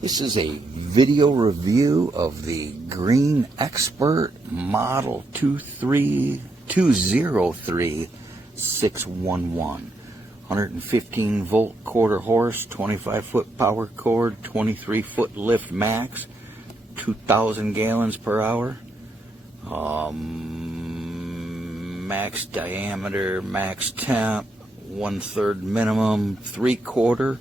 This is a video review of the Green Expert Model 203611. 115 volt quarter horse, 25 foot power cord, 23 foot lift max, 2,000 gallons per hour. Max diameter, max temp, 1/3 minimum, 3/4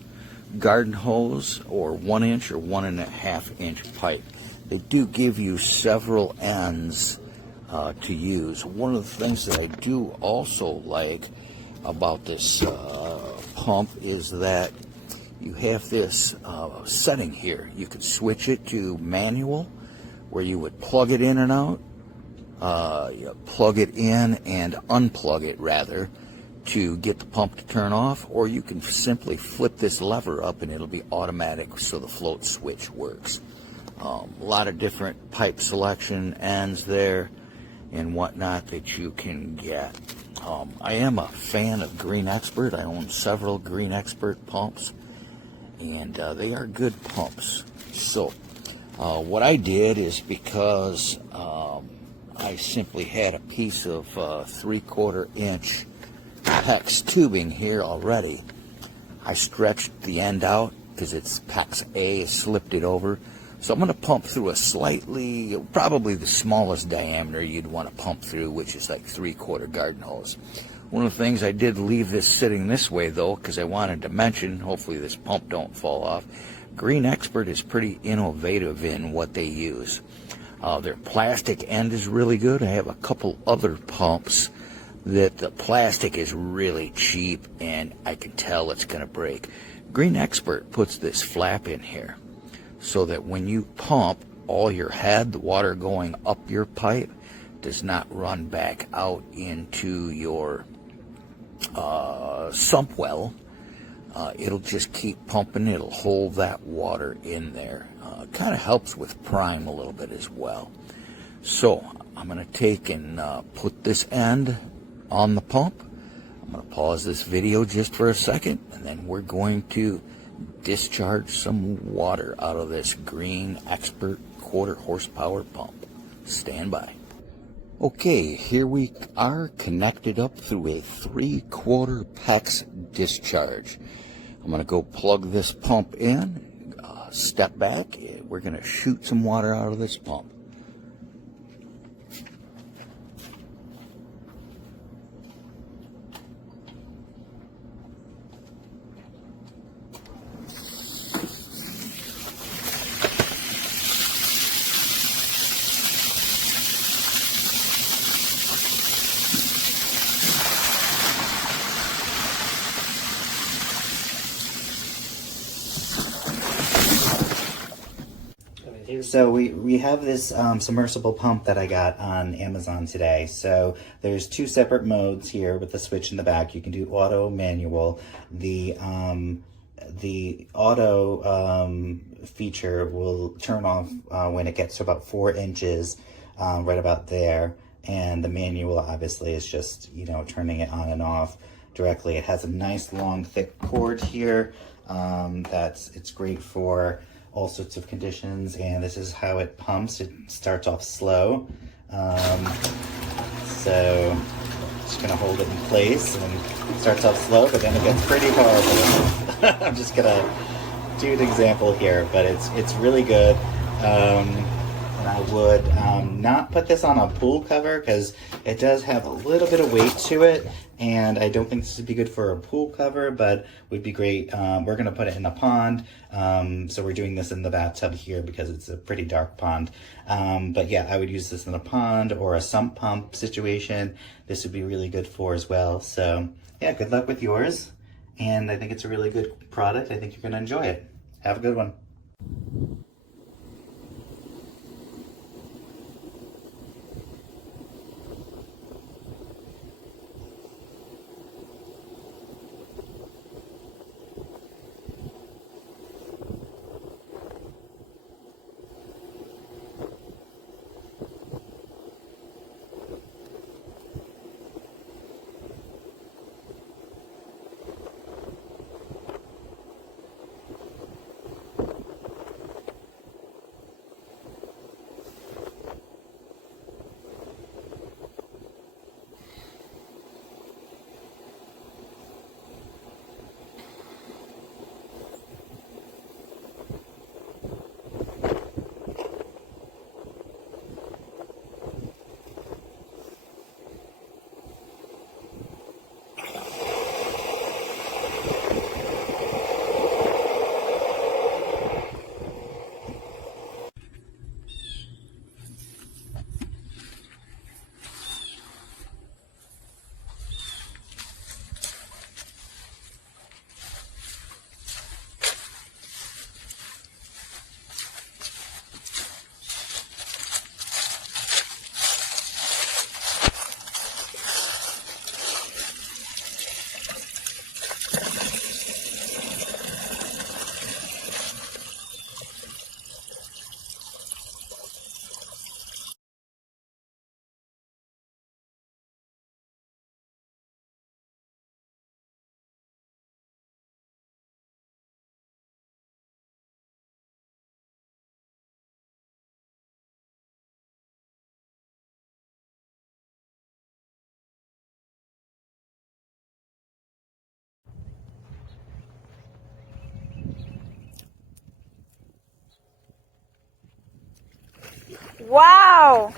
garden hose, or 1 inch or 1.5 inch pipe. They do give you several ends to use. One of the things that I do also like about this pump is that you have this setting here. You could switch it to manual, where you would plug it in and out, you plug it in and unplug it rather, to get the pump to turn off, or you can simply flip this lever up and it'll be automatic, so the float switch works. A lot of different pipe selection ends there and whatnot that you can get. I am a fan of Green Expert. I own several Green Expert pumps, and they are good pumps. So what I did is, because I simply had a piece of 3/4 inch PEX tubing here already, I stretched the end out because it's PEX A, slipped it over. So I'm going to pump through a slightly, probably the smallest diameter you'd want to pump through, which is like 3/4 garden hose. One of the things, I did leave this sitting this way though, because I wanted to mention, hopefully this pump don't fall off. Green Expert is pretty innovative in what they use. Their plastic end is really good. I have a couple other pumps that the plastic is really cheap and I can tell it's going to break. Green Expert puts this flap in here so that when you pump, all your head, the water going up your pipe, does not run back out into your sump well. It'll just keep pumping. It'll hold that water in there. It kind of helps with prime a little bit as well. So I'm going to take and put this end on the pump. I'm going to pause this video just for a second, and then we're going to discharge some water out of this Green Expert 1/4 horsepower pump. Stand by. Okay, here we are, connected up through a 3/4 PEX discharge. I'm going to go plug this pump in, step back. We're going to shoot some water out of this pump. So we have this submersible pump that I got on Amazon today. So there's two separate modes here with the switch in the back. You can do auto, manual. The auto feature will turn off when it gets to about 4 inches, right about there. And the manual obviously is just, turning it on and off directly. It has a nice long thick cord here. It's great for all sorts of conditions, and this is how it pumps. It starts off slow, so just gonna hold it in place, and it starts off slow, but then it gets pretty powerful. I'm just gonna do an example here, but it's really good. And I would not put this on a pool cover because it does have a little bit of weight to it, and I don't think this would be good for a pool cover, but would be great. We're going to put it in a pond, so we're doing this in the bathtub here because it's a pretty dark pond. But yeah, I would use this in a pond or a sump pump situation. This would be really good for as well. So yeah, good luck with yours, and I think it's a really good product. I think you're going to enjoy it. Have a good one. Wow!